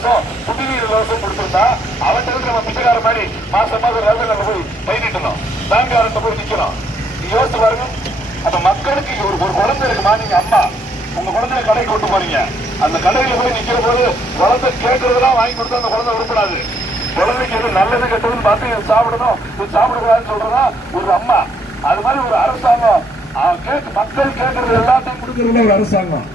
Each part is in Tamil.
இலவசம் குடிநீர் இலவசம் கொடுத்திருந்தா அவன்கிட்ட இருந்து நம்ம பிச்சைக்கார மாதிரி மாசம் மாசம் ரேஷன் கார்டு போய் பயணிட்டணும் பேங்க்காரன் போய் நிக்கணும் நீ யோசிச்சு பாருங்க. அப்ப மக்களுக்கு ஒரு ஒரு குழந்தை இருக்குமா நீங்க அம்மா. உங்க குழந்தைய கடைக்கு கொண்டு போறீங்க. அந்த கடையில போய் நிக்கிற போது குழந்தை கேட்கறதெல்லாம் வாங்கி கொடுத்தா அந்த குழந்தை விருப்படாது குழந்தைக்கு எது நல்லது கெட்டதுன்னு பார்த்து இது சாப்பிடணும். இது சாப்பிடக்கூடாதுன்னு சொல்றதா ஒரு அம்மா. அது மாதிரி ஒரு அரசாங்கம். கேட்டு மக்கள் கேட்கறது எல்லாத்தையும் கொடுக்கறது ஒரு அரசாங்கம்.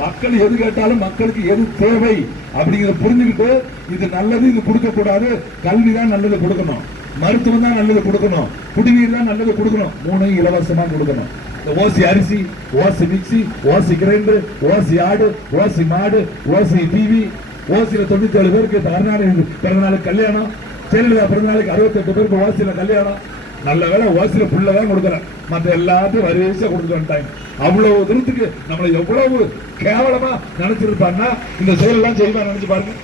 மக்கள் எது கேட்டாலும் மக்களுக்கு எது தேவை அப்படிங்கிறத புரிஞ்சுக்கிட்டு இது நல்லது இது கொடுக்க கூடாது கல்வி தான் நல்லது கொடுக்கணும். மருத்துவம் தான் நல்லது கொடுக்கணும். குடிநீர் தான் நல்லது கொடுக்கணும். மூணையும் இலவசமா கொடுக்கணும். இந்த ஓசி அரிசி ஓசி மிக்சி ஓசி கிரைண்டர் ஓசி ஆடு ஓசி மாடு ஓசி டிவி. ஓசியில தொண்ணூத்தி ஏழு பேருக்கு கருணாநிதி பிறந்தநாளுக்கு கல்யாணம். ஜெயலலிதா பிறந்தநாளுக்கு அறுபத்தெட்டு பேருக்கு ஓசியில கல்யாணம். நல்ல வேலை ஓசியில புள்ளதான் கொடுக்குறேன். மற்ற எல்லாத்தையும் வரிசையா கொடுத்து வந்துட்டாங்க. அவ்வளவு தூரத்துக்கு நம்மளை எவ்வளவு கேவலமா நினைச்சிருப்பான்னா இந்த செயல் எல்லாம் செய்வா நினைச்சு பாருங்க.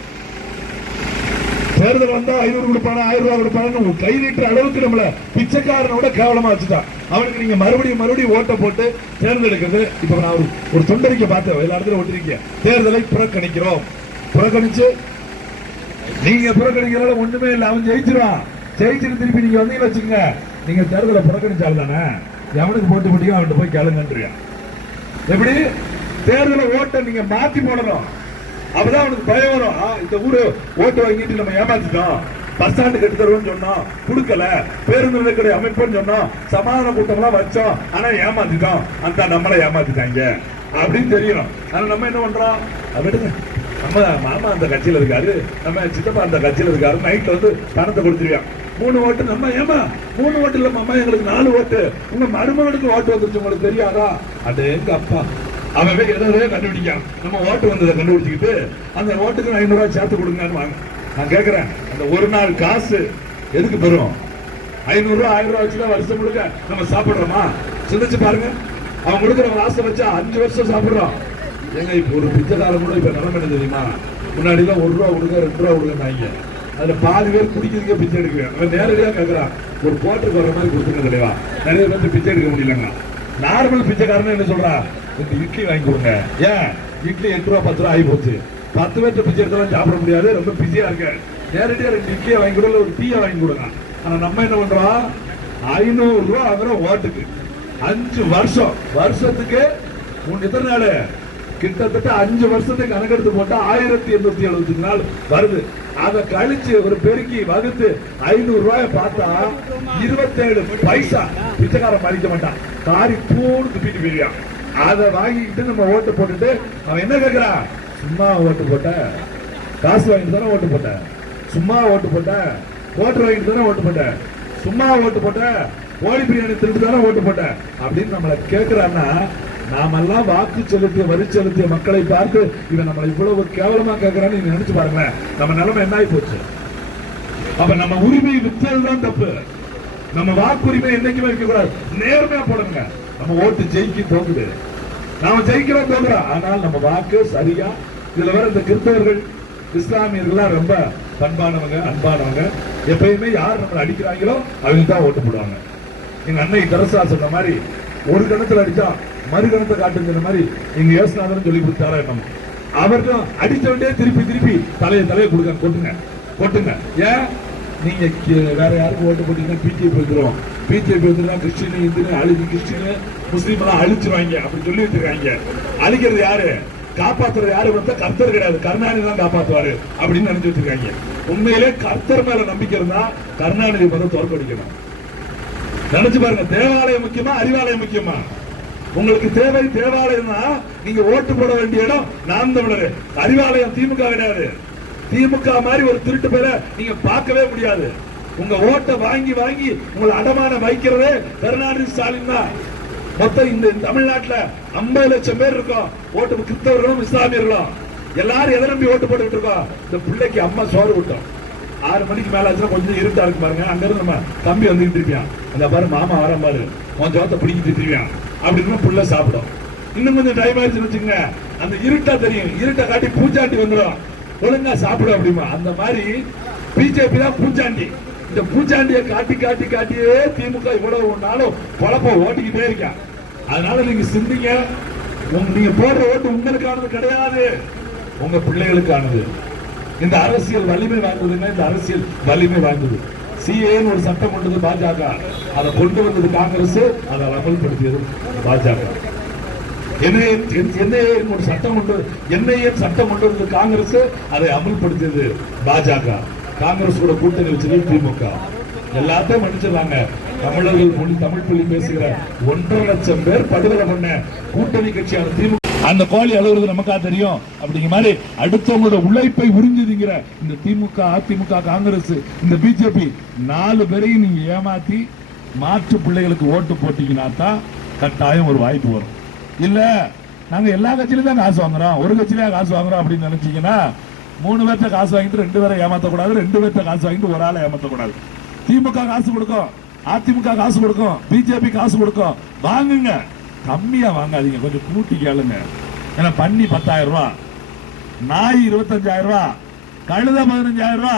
தேர்தல் வந்தா ஐநூறு கொடுப்பானா ஆயிரம் ரூபாய் கொடுப்பானு கை நீட்டுற அளவுக்கு நம்மள பிச்சைக்காரனோட கேவலமா வச்சுட்டான். அவனுக்கு நீங்க மறுபடியும் மறுபடியும் ஓட்ட போட்டு தேர்ந்தெடுக்கிறது இப்ப நான் ஒரு ஒரு தொண்டறிக்கை பார்த்தேன் எல்லா இடத்துல ஒட்டிருக்கீங்க. தேர்தலை புறக்கணிக்கிறோம். புறக்கணிச்சு நீங்க புறக்கணிக்கிறதால ஒண்ணுமே இல்லை அவன் ஜெயிச்சிருவான். ஜெயிச்சிட்டு திருப்பி நீங்க வந்தீங்க வச்சுக்கோங்க. நீங்க தேர்தலை புறக்கணிச்சால் தானே எவனுக்கு போட்டு முடியும் அவன்கிட்ட போய் கேளுங்கன்றியா. எப்படி? தேர்தல ஓட்டை நீங்க மாத்தி போடணும். அப்பதான் அவனுக்கு பயம் வரும். ஆ, இந்த ஊரு ஓட்டு வாங்கிட்டு நம்ம ஏமாத்திட்டோம். பஸ் ஸ்டாண்டு கட்டி தருவோம்னு சொன்னோம். கொடுக்கல. பேருந்து நிலைக்கடை அமைப்புன்னு சொன்னோம். சமாதான கூட்டம்லாம் வச்சோம். ஆனா ஏமாத்திட்டோம். அந்த நம்மளை ஏமாத்திட்டாங்க. அப்படின்னு தெரியும். ஆனா நம்ம என்ன பண்றோம்? அப்படின்னு விடுங்க. நம்ம மாமா அந்த கட்சியில இருக்காரு. நம்ம சித்தப்பா அந்த கட்சியில இருக்காரு. நைட்ல வந்து பணத்தை கொடுத்துருவான் மூணு ஓட்டு நம்ம ஏமா மூணு ஓட்டு இல்லம்மா எங்களுக்கு நாலு ஓட்டு. உங்க மருமகனுக்கு ஓட்டு வந்துருச்சு உங்களுக்கு தெரியாதா? அது எங்க அப்பா அவன் போய் எதாவது கண்டுபிடிக்கான் நம்ம ஓட்டு வந்ததை கண்டுபிடிச்சிக்கிட்டு அந்த ஓட்டுக்கு ஐநூறு ரூபாய் சேர்த்து கொடுங்கன்னு வாங்க. நான் கேக்குறேன் அந்த ஒரு நாள் காசு எதுக்கு பெறும்? ஐநூறுரூவா ஆயிரம் ரூபாய் வச்சுதான் வருஷம் முழுக்க நம்ம சாப்பிடுறோமா? சிந்திச்சு பாருங்க. அவன் கொடுக்குற வாசம் வச்சா அஞ்சு வருஷம் சாப்பிடுறோம். ஏங்க இப்ப ஒரு பிச்சைக்காரன் கூட இப்ப நிலைமை என்ன தெரியுமா? முன்னாடிலாம் ஒரு ரூபா கொடுங்க ரெண்டு ரூபா கொடுங்க அதுல பாதி பேர் குடிக்கிறதுக்கே பிச்சை எடுக்கிறேன் அவன் நேரடியா கேக்குறான் ஒரு குவார்டருக்கு வர மாதிரி கொடுத்துருங்க தெளிவா நிறைய பேர் பிச்சை எடுக்க முடியலங்க. நார்மல் பிச்சைக்காரன் என்ன சொல்றா இந்த இட்லி வாங்கி கொடுங்க. ஏன்? இட்லி எட்டு ரூபா பத்து ரூபா ஆகி போச்சு. பத்து பேர்ட்ட பிச்சை எடுத்தாலும் சாப்பிட முடியாது ரொம்ப பிஸியா இருக்கு. நேரடியா ரெண்டு இட்லியை வாங்கி கொடுங்க ஒரு டீயை வாங்கி கொடுங்க. ஆனா நம்ம என்ன பண்றோம்? ஐநூறு ரூபா வாங்குறோம் ஓட்டுக்கு. அஞ்சு வருஷம் வருஷத்துக்கு உன் எத்தனை நாள்? கிட்டத்தட்ட அஞ்சு வருஷத்துக்கு கணக்கெடுத்து போட்டா ஆயிரத்தி எண்ணூத்தி எழுபத்தி நாள் வருது. அதை கழிச்சு ஒரு பெருக்கி வகுத்து ஐநூறு ரூபாய பார்த்தா இருபத்தேழு பைசா பிச்சைக்காரன் மதிக்க மாட்டான். காரி பூன்னு துப்பிட்டு போயிருவான் அதை வாங்கிக்கிட்டு நம்ம ஓட்டு போட்டுட்டு அவன் என்ன கேட்கிறான் சும்மா ஓட்டு போட்ட. காசு வாங்கிட்டு தானே ஓட்டு போட்ட. சும்மா ஓட்டு போட்ட. ஓட்டு வாங்கிட்டு தானே ஓட்டு போட்ட. சும்மா ஓட்டு போட்ட. கோழி பிரியாணி திருப்பி தானே ஓட்டு போட்ட. அப்படின்னு நம்மளை கேட்கிறான்னா நாமெல்லாம் வாக்கு செலுத்திய வரி செலுத்திய மக்களை பார்த்து இவன் நம்மளை இவ்வளவு கேவலமா கேட்கிறான்னு நீங்க நினைச்சு பாருங்களேன். நம்ம நிலைமை என்ன ஆகி போச்சு? அப்ப நம்ம உரிமை விற்றதுதான் தப்பு. நம்ம வாக்குரிமை என்னைக்குமே இருக்க கூடாது. நேர்மையா போடுங்க. நம்ம ஓட்டு ஜெயிக்க தோங்குது நாம ஜெயிக்கிறோம் தோக்குறோம் ஆனால் நம்ம வாக்கு சரியா? இதுல வர இந்த கிறிஸ்தவர்கள் இஸ்லாமியர்கள்லாம் ரொம்ப பண்பானவங்க அன்பானவங்க. எப்பயுமே யார் நம்மளை அடிக்கிறாங்களோ அவங்க தான் ஓட்டு போடுவாங்க. எங்க அன்னை தரசா சொன்ன மாதிரி ஒரு கணத்துல அடிச்சா மறுகணத்தை காட்டுங்கிற மாதிரி எங்க யோசனாதன் சொல்லி கொடுத்தாரா என்னமோ. அவர்தான் அடிச்ச திருப்பி திருப்பி தலையை தலையை கொடுங்க கொட்டுங்க கொட்டுங்க. ஏன்? நீங்க வேற யாருக்கு ஓட்டு போட்டீங்கன்னா பிஜேபி வந்துடும் பிஜேபி வந்துருந்தா கிறிஸ்டின் இந்து அழிஞ்சு கிறிஸ்டின் முஸ்லீம் எல்லாம் அழிச்சிருவாங்க அப்படின்னு சொல்லி வச்சிருக்காங்க. அழிக்கிறது யாரு? காப்பாத்துறது யாரு பார்த்தா கர்த்தர் கிடையாது. கருணாநிதி தான் காப்பாத்துவாரு அப்படின்னு நினைச்சு வச்சிருக்காங்க. உண்மையிலே கர்த்தர் மேல நம்பிக்கை இருந்தா கருணாநிதி வந்து தோற்கடிக்கணும் நினைச்சு பாருங்க தேவாலயம் முக்கியமா அறிவாலயம் முக்கியமா? உங்களுக்கு தேவை தேவாலயம்னா நீங்க ஓட்டு போட வேண்டிய இடம் நாம் தமிழர் அறிவாலயம் திமுக கிடையாது. திமுக மாதிரி ஒரு திருட்டு பேரை நீங்க பார்க்கவே முடியாது. உங்க ஓட்டை வாங்கி வாங்கி உங்களை அடமான வைக்கிறதே கருணாநிதி ஸ்டாலின் தான். மொத்தம் இந்த தமிழ்நாட்டில் ஐம்பது லட்சம் பேர் இருக்கோம். ஓட்டு கிறிஸ்தவர்களும் இஸ்லாமியர்களும். எல்லாரும் எதை நம்பி ஓட்டு போட்டுக்கிட்டு இருக்கோம்? இந்த பிள்ளைக்கு அம்மா சோறு விட்டோம் ஆறு மணிக்கு மேல ஆச்சுன்னா கொஞ்சம் இருட்டா இருக்கு பாருங்க. அங்க இருந்து நம்ம தம்பி வந்துட்டு இருப்பியான் அந்த பாரு மாமா வரான் பாரு. உன் ஜோத்தை பிடிக்கிட்டு திருப்பியான் அப்படின்னு புள்ள சாப்பிடும். இன்னும் கொஞ்சம் டைம் ஆயிடுச்சுன்னு வச்சுக்கோங்க அந்த இருட்டா தெரியும். இருட்டை காட்டி பூச்சாண்டி வந்துடும். ஒழுங்கா சாப்பிடும் அப்படிமா. அந்த மாதிரி பிஜேபி தான் பூச்சாண்டி இந்த பூச்சாண்டியை காட்டி காட்டி காட்டியே திமுக இவ்வளவு நாளும் குழப்ப ஓட்டிக்கிட்டே இருக்கான் அதனால நீங்க சிந்திங்க. உங்க நீங்க போடுற ஓட்டு உங்களுக்கானது கிடையாது. உங்க பிள்ளைகளுக்கானது இந்த அரசியல் வலிமை வாய்ந்ததுன்னா இந்த அரசியல் வலிமை வாய்ந்தது. சிஏன்னு ஒரு சட்டம் கொண்டது பாஜக. அதை கொண்டு வந்தது காங்கிரஸ் அதை அமல்படுத்தியது பாஜக. என்ஐஏ ஒரு சட்டம் கொண்டு என்ஐஏ சட்டம் கொண்டு வந்தது காங்கிரஸ் அதை அமல்படுத்தியது பாஜக. காங்கிரஸ் கூட கூட்டணி வச்சது திமுக. எல்லாத்தையும் மன்னிச்சிடறாங்க. தமிழர்கள் மொழி தமிழ் மொழி பேசுகிற ஒன்றரை லட்சம் பேர் படுகொலை பண்ண கூட்டணி கட்சியான திமுக அந்த கோழி அழுகுறது நமக்கா தெரியும் அப்படிங்கிற மாதிரி அடுத்தவங்களோட உழைப்பை உறிஞ்சுதுங்கிற இந்த திமுக அதிமுக காங்கிரஸ் இந்த பிஜேபி நாலு பேரையும் நீங்க ஏமாத்தி மாற்று பிள்ளைகளுக்கு ஓட்டு போட்டீங்கன்னா தான் கட்டாயம் ஒரு வாய்ப்பு வரும். இல்ல நாங்க எல்லா கட்சியிலும் தான் காசு வாங்குறோம். ஒரு கட்சியிலே காசு வாங்குறோம் அப்படின்னு நினைச்சீங்கன்னா மூணு பேர்த்த காசு வாங்கிட்டு ரெண்டு பேரை ஏமாத்தக்கூடாது ரெண்டு பேர்த்த காசு வாங்கிட்டு ஒரு ஆளை ஏமாத்தக்கூடாது. திமுக காசு கொடுக்கும் அதிமுக காசு கொடுக்கும் பிஜேபி காசு கொடுக்கும். வாங்குங்க. கம்மியாக வாங்காதீங்க. கொஞ்சம் கூட்டி கேளுங்க. ஏன்னா பண்ணி பத்தாயிரம் ரூபா நாய் இருபத்தஞ்சாயிரம் ரூபா கழுத பதினஞ்சாயிரம் ரூபா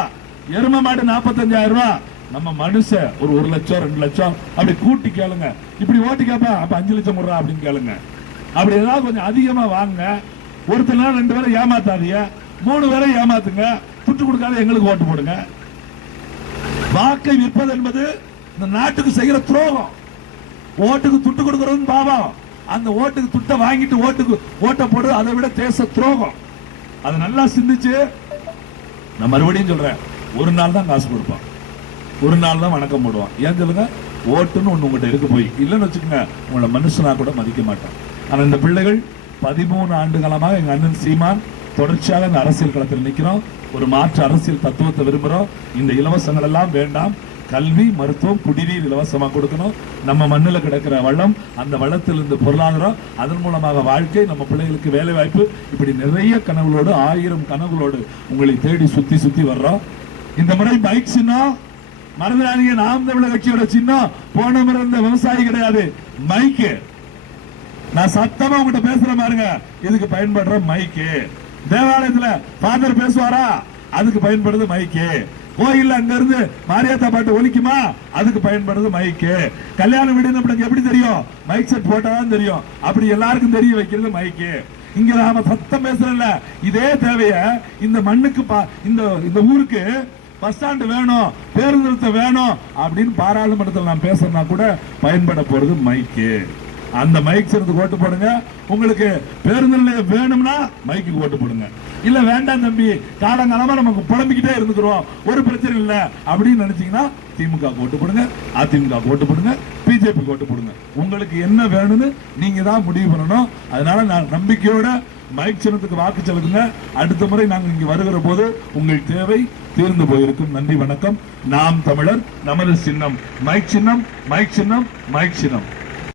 எரும மாடு நாற்பத்தஞ்சாயிரம் ரூபா. நம்ம மனுஷன் ஒரு ஒரு லட்சம் ரெண்டு லட்சம். அப்படி கூட்டி கேளுங்க. இப்படி ஓட்டி கேப்பா அப்ப அஞ்சு லட்சம் முடுறா அப்படின்னு கேளுங்க. அப்படி ஏதாவது கொஞ்சம் அதிகமா வாங்க. ஒருத்தர் நாள் ரெண்டு பேரை ஏமாத்தாதீங்க. மூணு பேரை ஏமாத்துங்க. துட்டு கொடுக்காத எங்களுக்கு ஓட்டு போடுங்க. வாக்கை விற்பது என்பது இந்த நாட்டுக்கு செய்கிற துரோகம். ஓட்டுக்கு துட்டு கொடுக்கறது பாவம். அந்த ஓட்டுக்கு துட்டை வாங்கிட்டு ஓட்டுக்கு ஓட்டை போடு அதை விட தேச துரோகம். அதை நல்லா சிந்திச்சு நான் மறுபடியும் சொல்றேன் ஒரு நாள் தான் காசு கொடுப்பான். ஒரு நாள் தான் வணக்கம் போடுவான். ஏன் சொல்லுங்க? ஓட்டுன்னு ஒன்று உங்கள்கிட்ட இருக்கு போய். இல்லைன்னு வச்சுக்கோங்க உங்களை மனுஷனா கூட மதிக்க மாட்டான். ஆனால் இந்த பிள்ளைகள் பதிமூணு ஆண்டு காலமாக எங்கள் அண்ணன் சீமான் தொடர்ச்சியாக இந்த அரசியல் களத்தில் நிற்கிறோம். ஒரு மாற்று அரசியல் தத்துவத்தை விரும்புகிறோம் இந்த இலவசங்கள் எல்லாம் வேண்டாம். கல்வி மருத்துவம் குடிநீர் இலவசமாக கொடுக்கணும். நம்ம மண்ணில் கிடக்கிற வளம் அந்த வளத்திலிருந்து பொருளாதாரம் அதன் மூலமாக வாழ்க்கை நம்ம பிள்ளைகளுக்கு வேலை வாய்ப்பு. இப்படி நிறைய கனவுகளோடு ஆயிரம் கனவுகளோடு உங்களை தேடி சுத்தி சுத்தி வர்றோம். இந்த முறை பைக் சின்னம் மறந்துடாதீங்க. நாம் தமிழக கட்சியோட சின்னம் போன முறை இருந்த விவசாயி கிடையாது. மைக்கு நான் சத்தமா உங்ககிட்ட பேசுற பாருங்க. இதுக்கு பயன்படுற மைக்கு தேவாலயத்துல ஃபாதர் பேசுவாரா? அதுக்கு பயன்படுது மைக்கு கோயில் அங்கிருந்து மாரியாத்தா பாட்டு ஒலிக்குமா? அதுக்கு பயன்படுது மைக்கு கல்யாண வீடுன்னு நம்மளுக்கு எப்படி தெரியும்? மைக் செட் போட்டாதான் தெரியும். அப்படி எல்லாருக்கும் தெரிய வைக்கிறது மைக்கு இங்க நாம சத்தம் பேசுறோம்ல. இதே தேவைய இந்த மண்ணுக்கு இந்த இந்த ஊருக்கு பஸ் ஸ்டாண்டு வேணும் பேருந்து வேணும் அப்படின்னு பாராளுமன்றத்தில் நான் பேசுறேன்னா கூட பயன்பட போறது மைக்கு அந்த மைக் சிறத்துக்கு ஓட்டு போடுங்க. உங்களுக்கு பேருந்து நிலையம் வேணும்னா மைக்கு ஓட்டு போடுங்க. இல்ல வேண்டாம் தம்பி காலங்காலமா நமக்கு புலம்பிக்கிட்டே இருந்துக்கிறோம். ஒரு பிரச்சனை இல்ல அப்படின்னு நினைச்சீங்கன்னா திமுக ஓட்டு போடுங்க அதிமுக ஓட்டு போடுங்க பிஜேபி ஓட்டு போடுங்க. உங்களுக்கு என்ன வேணும்னு நீங்க தான் முடிவு பண்ணணும். அதனால நான் நம்பிக்கையோட மைக் சின்னத்துக்கு வாக்கு செலுத்துங்க. அடுத்த முறை நாங்கள் இங்கு வருகிற போது உங்கள் தேவை தீர்ந்து போயிருக்கும். நன்றி வணக்கம். நாம் தமிழர் நமது சின்னம். மைக் சின்னம் மைக் சின்னம் மைக் சின்னம்.